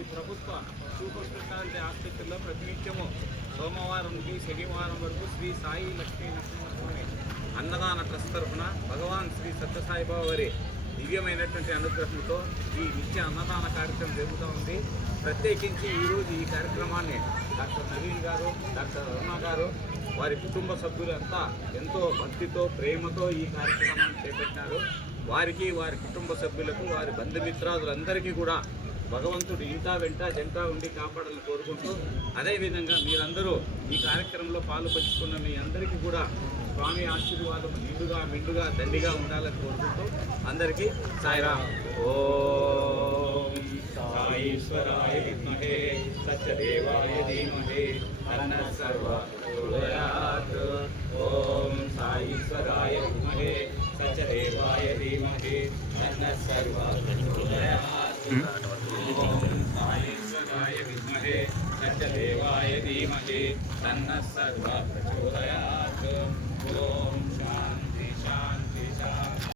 ఈ ప్రభుత్వ super speciality ఆసుపత్రిలో ప్రతినిత్యము సోమవారం నుండి శనివారం వరకు శ్రీ సాయి లక్ష్మీ నరసింహస్వామి అన్నదాన ట్రస్ట్ తరఫున భగవాన్ శ్రీ సత్యసాయిబాబా వారి దివ్యమైనటువంటి అనుగ్రహంతో ఈ నిత్య అన్నదాన కార్యక్రమం జరుగుతూ ఉంది. ప్రత్యేకించి ఈరోజు ఈ కార్యక్రమాన్ని డాక్టర్ నవీన్ గారు, డాక్టర్ అరుణ గారు, వారి కుటుంబ సభ్యులంతా ఎంతో భక్తితో ప్రేమతో ఈ కార్యక్రమాన్ని చేపట్టినారు. వారికి, వారి కుటుంబ సభ్యులకు, వారి బంధుమిత్రాదులందరికీ కూడా భగవంతుడు ఇంటా వెంట జంటా ఉండి కాపాడాలని కోరుకుంటూ, అదేవిధంగా మీరందరూ ఈ కార్యక్రమంలో పాలు పంచుకున్న మీ అందరికీ కూడా స్వామి ఆశీర్వాదం నిండుగా మెండుగా దండిగా ఉండాలని కోరుకుంటూ అందరికీ సాయిరామ్. ఓం సాయీశ్వరాయ విద్మహే సత్యదేవాయ ధీమహి తన్నః సర్వః ప్రచోదయాత్. ఓం సాయీశ్వరాయ విద్మహే సత్యదేవాయ ధీమహి తన్నః సర్వః ప్రచోదయాత్. ఓం సాయీశ్వరాయ విద్మహే సత్యదేవాయ ధీమహి తన్నః సర్వః ప్రచోదయాత్.